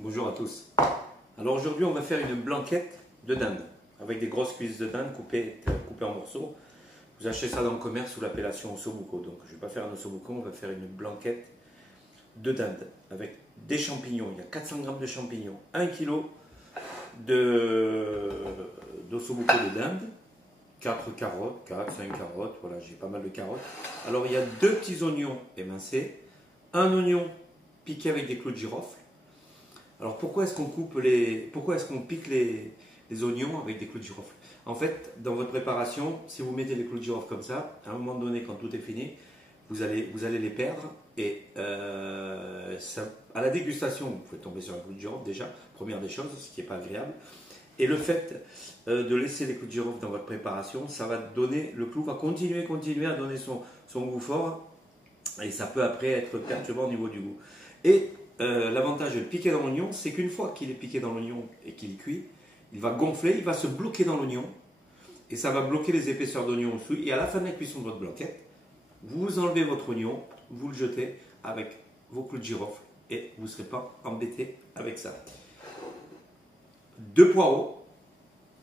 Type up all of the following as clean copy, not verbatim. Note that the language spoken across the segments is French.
Bonjour à tous. Alors aujourd'hui on va faire une blanquette de dinde avec des grosses cuisses de dinde coupées en morceaux. Vous achetez ça dans le commerce sous l'appellation ossobuco. Donc je ne vais pas faire un ossobuco, on va faire une blanquette de dinde avec des champignons. Il y a 400 g de champignons, 1 kg d'ossobuco de dinde, 4 carottes, 4, 5 carottes, voilà, j'ai pas mal de carottes. Alors il y a 2 petits oignons émincés, un oignon piqué avec des clous de girofle. Alors pourquoi est-ce qu'on pique les oignons avec des clous de girofle? En fait, dans votre préparation, si vous mettez les clous de girofle comme ça, à un moment donné, quand tout est fini, vous allez les perdre et à la dégustation, vous pouvez tomber sur un clou de girofle déjà, première des choses, ce qui n'est pas agréable. Et le fait de laisser les clous de girofle dans votre préparation, ça va donner, le clou va continuer à donner son goût fort et ça peut après être perturbant au niveau du goût. Et l'avantage de piquer dans l'oignon, c'est qu'une fois qu'il est piqué dans l'oignon et qu'il est cuit, il va gonfler, il va se bloquer dans l'oignon et ça va bloquer les épaisseurs d'oignon au dessus. Et à la fin de la cuisson de votre blanquette, vous enlevez votre oignon, vous le jetez avec vos clous de girofle et vous ne serez pas embêté avec ça. 2 poireaux,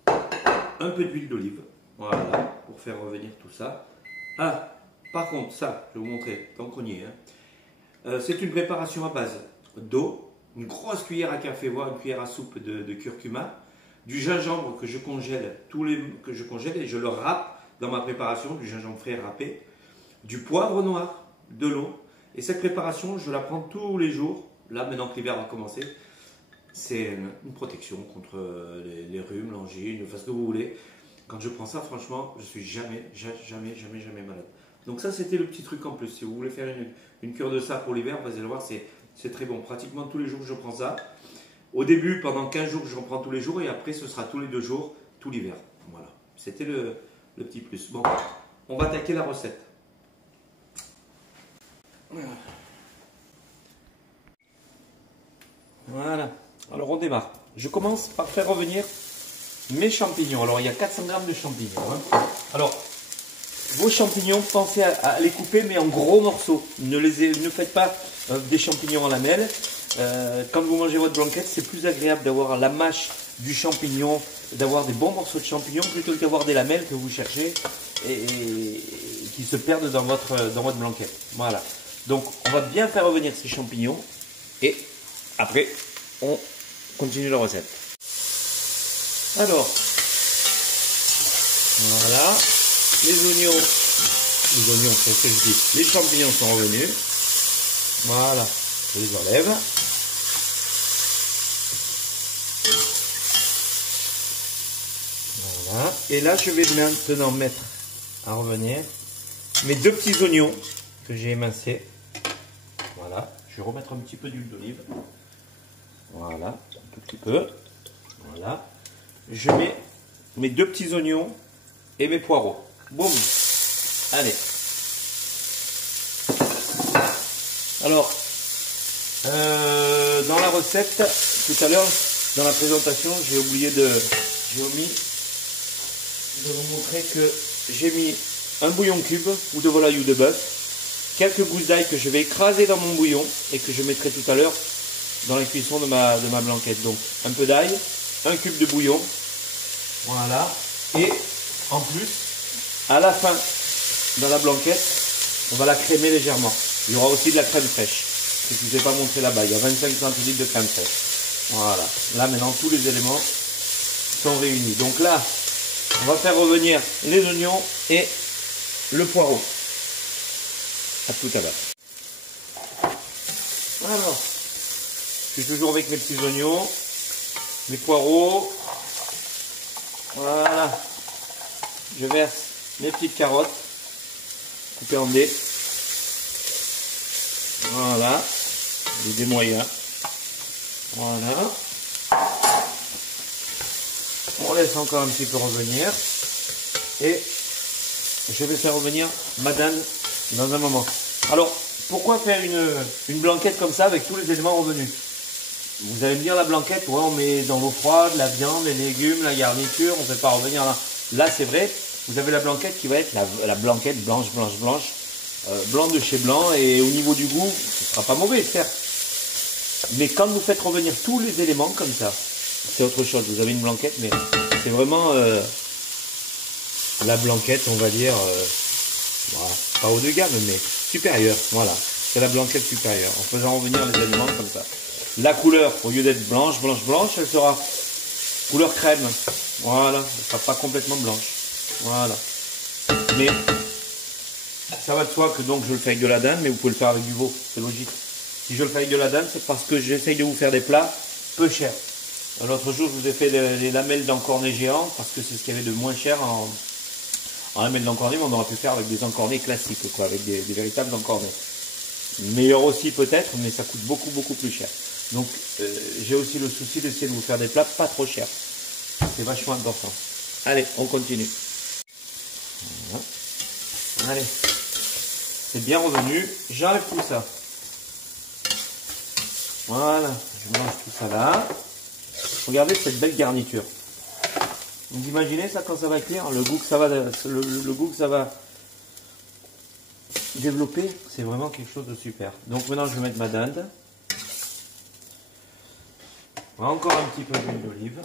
un peu d'huile d'olive, voilà, pour faire revenir tout ça. Ah, par contre, ça, je vais vous montrer, tant qu'on y est. C'est une préparation à base d'eau, une grosse cuillère à café, voire une cuillère à soupe de curcuma, du gingembre que je congèle, et je le râpe dans ma préparation, du gingembre frais râpé, du poivre noir, de l'eau. Et cette préparation, je la prends tous les jours. Là, maintenant que l'hiver va commencer, c'est une protection contre les rhumes, l'angine, enfin ce que vous voulez. Quand je prends ça, franchement, je suis jamais malade. Donc ça, c'était le petit truc en plus. Si vous voulez faire une cure de ça pour l'hiver, vous allez voir, c'est très bon. Pratiquement tous les jours, je prends ça. Au début, pendant 15 jours, je reprends tous les jours. Et après, ce sera tous les 2 jours, tout l'hiver. Voilà. C'était le petit plus. Bon, on va attaquer la recette. Voilà. Alors, on démarre. Je commence par faire revenir mes champignons. Alors, il y a 400 g de champignons. Hein. Alors, vos champignons, pensez à les couper, mais en gros morceaux. Ne faites pas des champignons en lamelles. Quand vous mangez votre blanquette, c'est plus agréable d'avoir la mâche du champignon, d'avoir des bons morceaux de champignons, plutôt que d'avoir des lamelles que vous cherchez et qui se perdent dans votre blanquette. Voilà. Donc, on va bien faire revenir ces champignons et après, on continue la recette. Alors, voilà. Les oignons, c'est ce que je dis, les champignons sont revenus. Voilà, je les enlève. Voilà, et là je vais maintenant mettre à revenir mes 2 petits oignons que j'ai émincés. Voilà, je vais remettre un petit peu d'huile d'olive. Voilà, un tout petit peu. Voilà, je mets mes 2 petits oignons et mes poireaux. Boum. Allez. Alors, dans la recette, tout à l'heure, dans la présentation, j'ai omis de vous montrer que j'ai mis un bouillon cube, ou de volaille ou de bœuf, quelques gousses d'ail que je vais écraser dans mon bouillon et que je mettrai tout à l'heure dans la cuisson de ma blanquette. Donc, un peu d'ail, un cube de bouillon, voilà, et en plus, à la fin, dans la blanquette, on va la crémer légèrement. Il y aura aussi de la crème fraîche. Je ne vous ai pas montré là-bas. Il y a 25 centilitres de crème fraîche. Voilà. Là, maintenant, tous les éléments sont réunis. Donc là, on va faire revenir les oignons et le poireau. À tout à l'heure. Alors, je suis toujours avec mes petits oignons, mes poireaux. Voilà. Je verse mes petites carottes coupées en dés. Voilà, des moyens. Voilà. On laisse encore un petit peu revenir. Et je vais faire revenir ma dinde dans un moment. Alors, pourquoi faire une blanquette comme ça avec tous les éléments revenus? Vous allez me dire, la blanquette, ouais, on met dans l'eau froide, la viande, les légumes, la garniture, on ne fait pas revenir là. Là, c'est vrai, vous avez la blanquette qui va être la blanquette blanche, blanc de chez Blanc, et au niveau du goût, ce ne sera pas mauvais, certes. Mais quand vous faites revenir tous les éléments comme ça, c'est autre chose. Vous avez une blanquette, mais c'est vraiment la blanquette, on va dire, voilà, pas haut de gamme, mais supérieure. Voilà, c'est la blanquette supérieure. En faisant revenir les éléments comme ça. La couleur, au lieu d'être blanche, elle sera couleur crème. Voilà, elle ne sera pas complètement blanche. Voilà. Mais ça va de soi que donc je le fais avec de la dinde, mais vous pouvez le faire avec du veau, c'est logique. Si je le fais avec de la dinde, c'est parce que j'essaye de vous faire des plats peu chers. L'autre jour, je vous ai fait les lamelles d'encornet géants, parce que c'est ce qu'il y avait de moins cher en lamelles d'encornet, mais on aurait pu faire avec des encornets classiques, quoi, avec des véritables encornets. Meilleur aussi peut-être, mais ça coûte beaucoup plus cher. Donc j'ai aussi le souci d'essayer de vous faire des plats pas trop chers. C'est vachement important. Allez, on continue. Voilà. Allez, c'est bien revenu. J'enlève tout ça. Voilà, je mélange tout ça là. Regardez cette belle garniture. Vous imaginez ça quand ça va cuire, le goût que ça va, le goût que ça va développer, c'est vraiment quelque chose de super. Donc maintenant je vais mettre ma dinde. Encore un petit peu d'huile d'olive.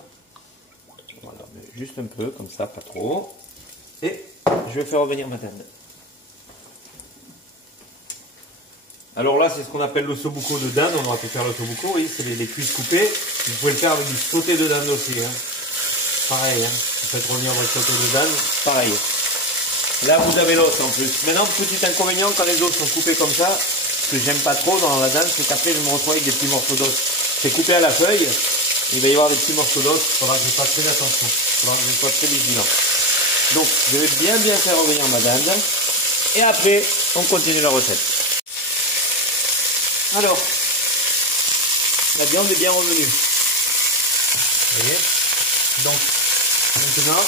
Voilà, mais juste un peu, comme ça, pas trop. Et je vais faire revenir ma dinde. Alors là, c'est ce qu'on appelle l'ossobuco de dinde. On aurait pu faire l'ossobuco, oui, c'est les cuisses coupées. Vous pouvez le faire avec du sauté de dinde aussi. Hein. Pareil, hein. Vous faites revenir votre sauté de dinde, pareil. Là, vous avez l'os en plus. Maintenant, petit inconvénient, quand les os sont coupés comme ça, ce que j'aime pas trop dans la dinde, c'est qu'après, je me retrouve avec des petits morceaux d'os. C'est coupé à la feuille, il va y avoir des petits morceaux d'os. Il faudra que je fasse très attention. Il faudra que je sois très vigilant. Donc, je vais bien faire revenir ma dinde. Et après, on continue la recette. Alors, la viande est bien revenue. Vous voyez? Donc, maintenant,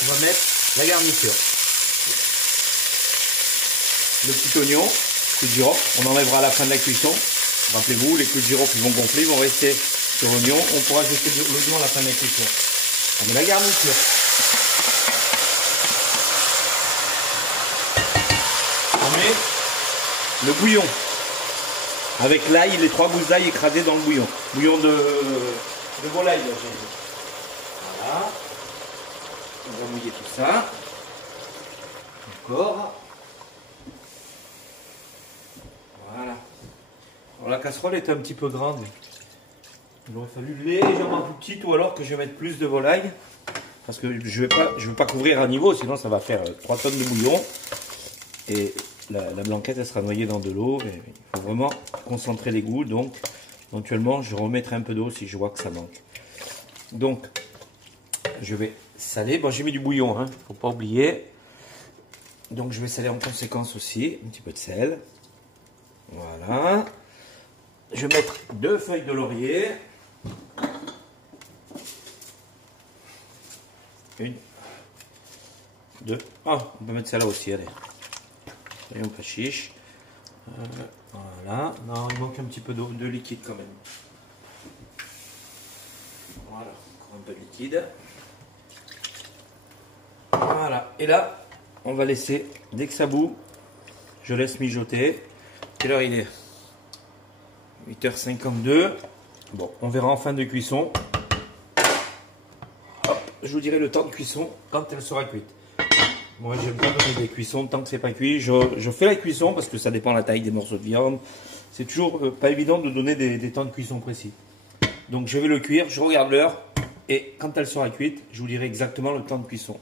on va mettre la garniture. Le petit oignon, clou de girofle, on enlèvera à la fin de la cuisson. Rappelez-vous, les clous de girofle ils vont gonfler, ils vont rester sur l'oignon. On pourra ajouter de l'oignon à la fin de la cuisson. On met la garniture. On met le bouillon. Avec l'ail, les 3 gousses d'ail écrasées dans le bouillon. Bouillon de volaille. Voilà. On va mouiller tout ça. Encore. Voilà. Alors la casserole est un petit peu grande. Il aurait fallu légèrement plus petite ou alors que je mette plus de volaille. Parce que je vais pas couvrir à niveau, sinon ça va faire 3 tonnes de bouillon. Et la blanquette elle sera noyée dans de l'eau. Il faut vraiment concentrer les goûts. Donc éventuellement je remettrai un peu d'eau si je vois que ça manque. Donc je vais saler. Bon, j'ai mis du bouillon, hein, faut pas oublier. Donc je vais saler en conséquence aussi. Un petit peu de sel. Voilà. Je vais mettre 2 feuilles de laurier. Une. 2. Ah, on peut mettre celle-là aussi, allez. Soyons pas chiche. Voilà. Non, il manque un petit peu de liquide quand même. Voilà, encore un peu de liquide. Voilà. Et là, on va laisser, dès que ça bout, je laisse mijoter. Quelle heure il est? 8h52. Bon, on verra en fin de cuisson. Hop, je vous dirai le temps de cuisson quand elle sera cuite. Moi, j'aime pas donner des cuissons tant que c'est pas cuit. Je fais la cuisson parce que ça dépend de la taille des morceaux de viande. C'est toujours pas évident de donner des temps de cuisson précis. Donc, je vais le cuire, je regarde l'heure et quand elle sera cuite, je vous dirai exactement le temps de cuisson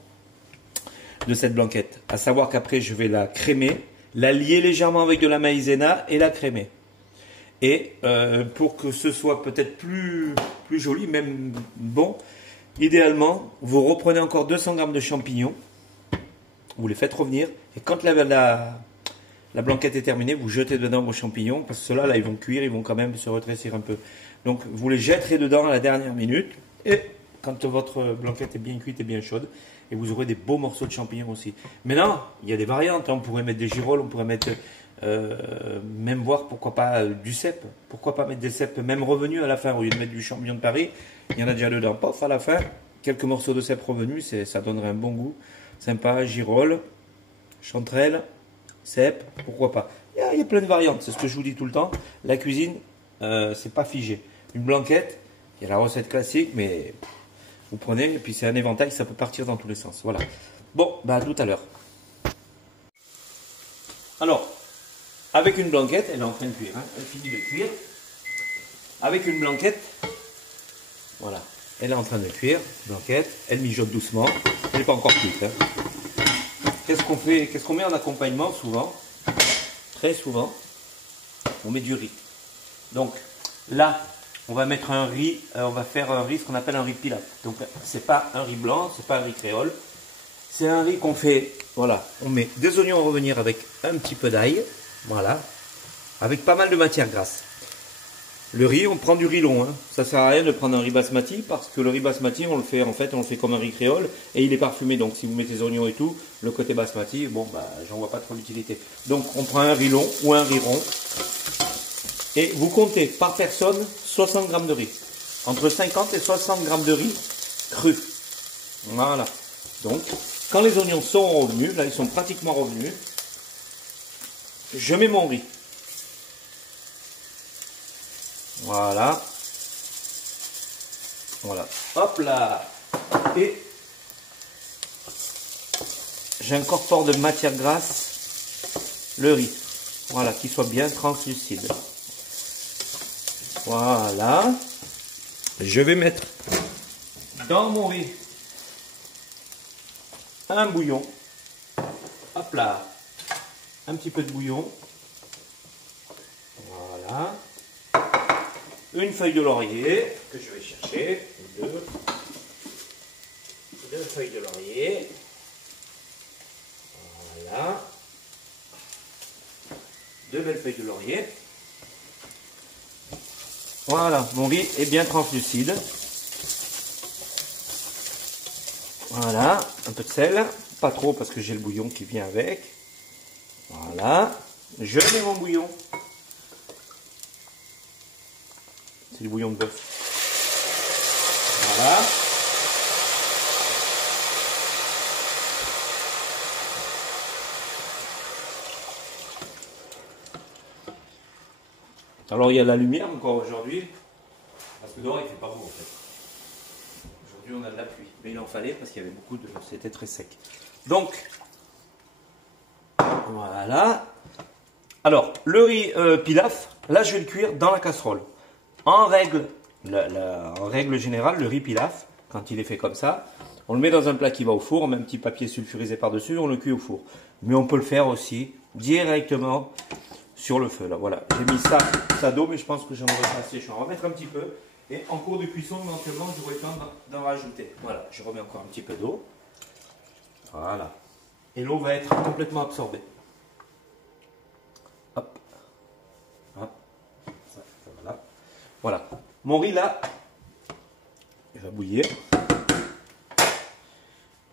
de cette blanquette. À savoir qu'après, je vais la crémer, la lier légèrement avec de la maïzena et la crémer. Et pour que ce soit peut-être plus joli, même bon, idéalement, vous reprenez encore 200 g de champignons, vous les faites revenir, et quand la blanquette est terminée, vous jetez dedans vos champignons, parce que ceux-là, là, ils vont cuire, ils vont quand même se rétrécir un peu. Donc, vous les jetterez dedans à la dernière minute, et quand votre blanquette est bien cuite et bien chaude, et vous aurez des beaux morceaux de champignons aussi. Maintenant, il y a des variantes, hein. On pourrait mettre des girolles, on pourrait mettre... même voir pourquoi pas du cèpe, pourquoi pas mettre des cèpes même revenus à la fin au lieu de mettre du champignon de Paris, il y en a déjà dedans, pof, à la fin quelques morceaux de cèpe revenus, ça donnerait un bon goût sympa. Girolles, chanterelles, cèpe, pourquoi pas, il y a plein de variantes, c'est ce que je vous dis tout le temps. La cuisine c'est pas figé. Une blanquette, il y a la recette classique, mais vous prenez, et puis c'est un éventail, ça peut partir dans tous les sens. Voilà. Bon, bah à tout à l'heure. Alors, avec une blanquette, elle est en train de cuire, hein, elle finit de cuire. Avec une blanquette, voilà, elle est en train de cuire, blanquette, elle mijote doucement, elle n'est pas encore cuite. Hein. Qu'est-ce qu'on fait? Qu'est-ce qu'on met en accompagnement souvent? Très souvent, on met du riz. Donc là, on va mettre un riz, on va faire un riz, ce qu'on appelle un riz pilaf. Donc c'est pas un riz blanc, c'est pas un riz créole. C'est un riz qu'on fait, voilà, on met des oignons à revenir avec un petit peu d'ail, voilà, avec pas mal de matière grasse. Le riz, on prend du riz long, hein. Ça sert à rien de prendre un riz basmati parce que le riz basmati, on le fait comme un riz créole et il est parfumé. Donc si vous mettez des oignons et tout, le côté basmati, bon bah j'en vois pas trop l'utilité. Donc on prend un riz long ou un riz rond et vous comptez par personne 60 grammes de riz. Entre 50 et 60 grammes de riz cru. Voilà. Donc quand les oignons sont revenus, là ils sont pratiquement revenus, je mets mon riz. Voilà. Voilà. Hop là. Et j'incorpore de matière grasse le riz. Voilà, qu'il soit bien translucide. Voilà. Je vais mettre dans mon riz un bouillon. Hop là. Un petit peu de bouillon. Voilà. Une feuille de laurier que je vais chercher, deux feuilles de laurier, voilà, deux belles feuilles de laurier, voilà, mon riz est bien translucide, voilà, un peu de sel, pas trop parce que j'ai le bouillon qui vient avec, voilà, je mets mon bouillon. Du bouillon de bœuf. Voilà. Alors il y a la lumière encore aujourd'hui, parce que dehors il fait pas beau en fait. Aujourd'hui on a de la pluie, mais il en fallait parce qu'il y avait beaucoup de... C'était très sec. Donc, voilà. Alors, le riz pilaf, là je vais le cuire dans la casserole. En règle générale, le riz pilaf, quand il est fait comme ça, on le met dans un plat qui va au four, on met un petit papier sulfurisé par-dessus, on le cuit au four. Mais on peut le faire aussi directement sur le feu. Là, voilà. J'ai mis ça d'eau, mais je pense que j'en aurai pas assez. Je vais en remettre un petit peu. Et en cours de cuisson, éventuellement, j'aurai le temps d'en rajouter. Voilà, je remets encore un petit peu d'eau. Voilà. Et l'eau va être complètement absorbée. Hop. Hop. Ça, voilà. Voilà, mon riz là, il va bouillir.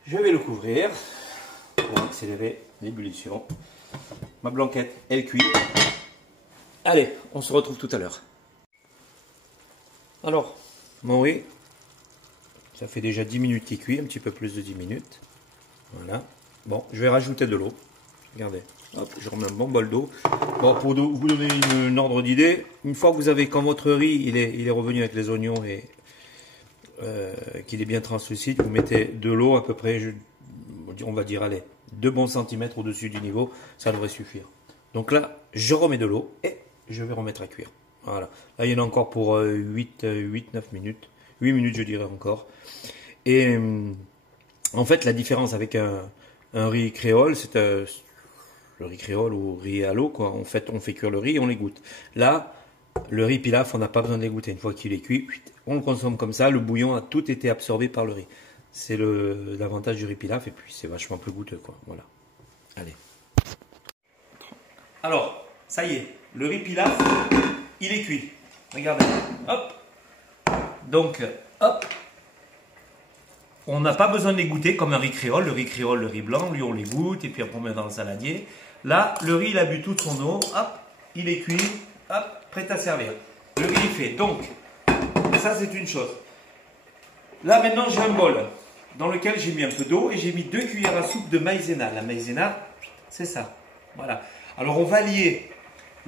Je vais le couvrir pour accélérer l'ébullition. Ma blanquette, elle cuit. Allez, on se retrouve tout à l'heure. Alors, mon riz, ça fait déjà 10 minutes qu'il cuit, un petit peu plus de 10 minutes. Voilà. Bon, je vais rajouter de l'eau. Regardez. Hop, je remets un bon bol d'eau. Bon, pour vous donner une ordre d'idée, une fois que vous avez, quand votre riz il est revenu avec les oignons et qu'il est bien translucide, vous mettez de l'eau à peu près, on va dire, allez, 2 bons centimètres au-dessus du niveau, ça devrait suffire. Donc là, je remets de l'eau et je vais remettre à cuire. Voilà. Là, il y en a encore pour 8-9 minutes. 8 minutes, je dirais encore. Et en fait, la différence avec un riz créole, c'est le riz créole ou riz à l'eau, quoi. En fait, on fait cuire le riz et on l'égoutte. Là, le riz pilaf, on n'a pas besoin de l'égoutter. Une fois qu'il est cuit, on le consomme comme ça. Le bouillon a tout été absorbé par le riz. C'est l'avantage du riz pilaf et puis c'est vachement plus goûteux, quoi. Voilà. Allez. Alors, ça y est, le riz pilaf, il est cuit. Regardez. Hop. Donc, hop. On n'a pas besoin de l'égoutter comme un riz créole. Le riz créole, le riz blanc, lui on l'égoutte et puis après on met dans le saladier. Là, le riz, il a bu toute son eau. Hop, il est cuit. Hop, prêt à servir. Le riz est fait. Donc, ça c'est une chose. Là maintenant, j'ai un bol dans lequel j'ai mis un peu d'eau et j'ai mis 2 cuillères à soupe de maïzena. La maïzena, c'est ça. Voilà. Alors on va lier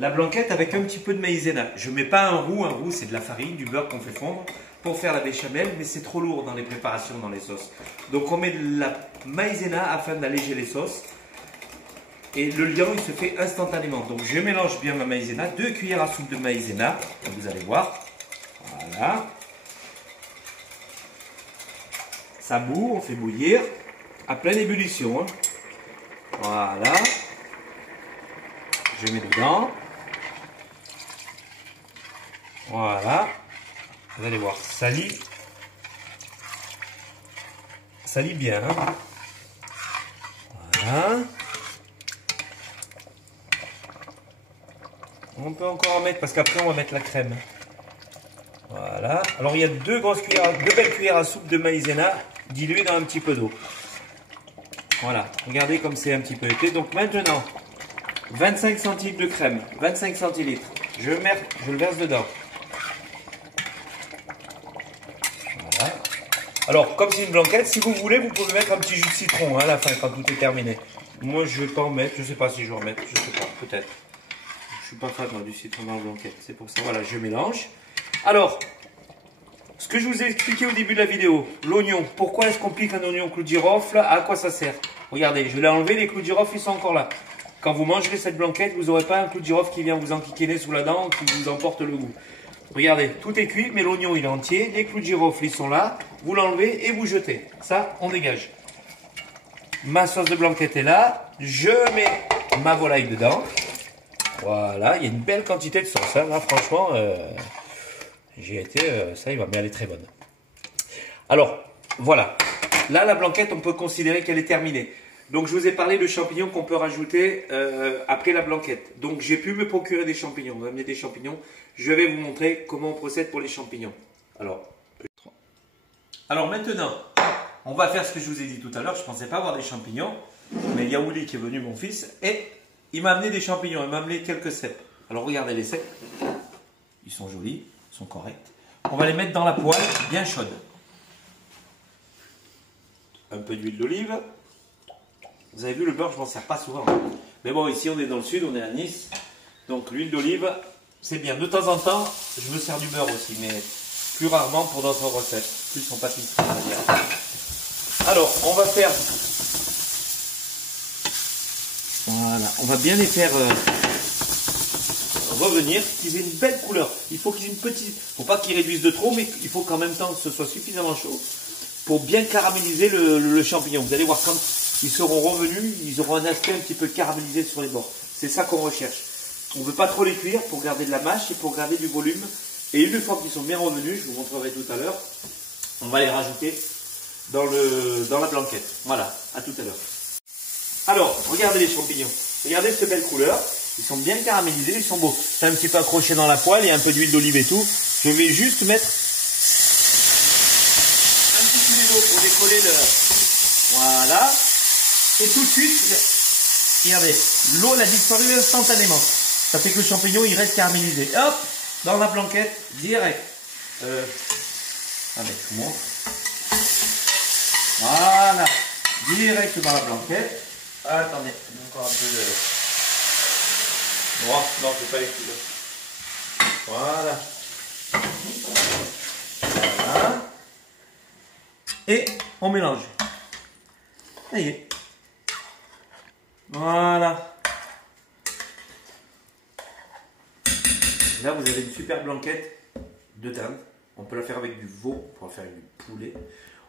la blanquette avec un petit peu de maïzena. Je ne mets pas un roux c'est de la farine, du beurre qu'on fait fondre pour faire la béchamel, mais c'est trop lourd dans les préparations, dans les sauces. Donc on met de la maïzena afin d'alléger les sauces. Et le liant, il se fait instantanément. Donc je mélange bien ma maïzena, 2 cuillères à soupe de maïzena, comme vous allez voir. Voilà. Ça bout, on fait bouillir à pleine ébullition. Hein. Voilà. Je mets dedans. Voilà. Vous allez voir, ça lie bien. Hein. Voilà. On peut encore en mettre parce qu'après on va mettre la crème. Voilà. Alors il y a 2 belles cuillères à soupe de maïzena diluées dans un petit peu d'eau. Voilà. Regardez comme c'est un petit peu épais. Donc maintenant, 25 centilitres de crème, 25 centilitres. Je le verse dedans. Voilà. Alors, comme c'est une blanquette, si vous voulez, vous pouvez mettre un petit jus de citron à la fin quand tout est terminé. Moi, je ne vais pas en mettre. Je ne sais pas si je vais en mettre. Je ne sais pas. Peut-être. Je ne suis pas fan moi, du citron dans la blanquette. C'est pour ça. Voilà, je mélange. Alors, ce que je vous ai expliqué au début de la vidéo, l'oignon. Pourquoi est-ce qu'on pique un oignon clou de girofle? À quoi ça sert? Regardez, je l'ai enlevé. Les clous de girofle, ils sont encore là. Quand vous mangerez cette blanquette, vous n'aurez pas un clou de girofle qui vient vous enquiquiner sous la dent, qui vous emporte le goût. Regardez, tout est cuit, mais l'oignon il est entier. Les clous de girofle ils sont là. Vous l'enlevez et vous jetez. Ça, on dégage. Ma sauce de blanquette est là. Je mets ma volaille dedans. Voilà, il y a une belle quantité de sauce. Hein. Là, franchement, j'y ai été. Ça, il va, mais elle est très bonne. Alors, voilà. Là, la blanquette, on peut considérer qu'elle est terminée. Donc, je vous ai parlé de champignons qu'on peut rajouter après la blanquette. Donc, j'ai pu me procurer des champignons. On va amener des champignons. Je vais vous montrer comment on procède pour les champignons. Alors maintenant, on va faire ce que je vous ai dit tout à l'heure. Je ne pensais pas avoir des champignons. Mais Yaouli qui est venu, mon fils, et il m'a amené des champignons. Il m'a amené quelques cèpes. Alors, regardez les cèpes. Ils sont jolis, ils sont corrects. On va les mettre dans la poêle bien chaude. Un peu d'huile d'olive. Vous avez vu, le beurre, je ne m'en sers pas souvent. Mais bon, ici, on est dans le sud, on est à Nice. Donc, l'huile d'olive, c'est bien. De temps en temps, je me sers du beurre aussi, mais plus rarement pour d'autres recettes. Plus en pâtisserie, on va dire. Alors, on va faire... Voilà, on va bien les faire revenir, qu'ils aient une belle couleur. Il faut qu'ils aient une petite... Il ne faut pas qu'ils réduisent de trop, mais il faut qu'en même temps, ce soit suffisamment chaud pour bien caraméliser le champignon. Vous allez voir, quand ils seront revenus, ils auront un aspect un petit peu caramélisé sur les bords. C'est ça qu'on recherche. On ne veut pas trop les cuire pour garder de la mâche et pour garder du volume. Et une fois qu'ils sont bien revenus, je vous montrerai tout à l'heure, on va les rajouter dans la blanquette. Voilà, à tout à l'heure. Alors, regardez les champignons. Regardez cette belle couleur. Ils sont bien caramélisés, ils sont beaux. C'est un petit peu accroché dans la poêle, il y a un peu d'huile d'olive et tout. Je vais juste mettre un petit filet d'eau pour décoller le... Voilà. Et tout de suite, regardez, l'eau elle a disparu instantanément. Ça fait que le champignon il reste caramélisé. Hop, dans la blanquette, direct. Avec tout le monde. Voilà, direct dans la blanquette. Attendez, encore un peu de... Oh, non, je ne vais pas les couler. Voilà. Voilà. Et on mélange. Ça y est. Voilà. Là, vous avez une super blanquette de dinde. On peut la faire avec du veau, on peut la faire avec du poulet.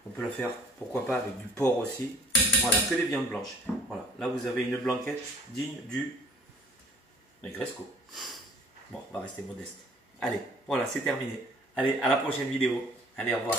On peut la faire, pourquoi pas, avec du porc aussi. Voilà, que les viandes blanches. Voilà, là vous avez une blanquette digne du Negresco. Bon, on va rester modeste. Allez, voilà, c'est terminé. Allez, à la prochaine vidéo. Allez, au revoir.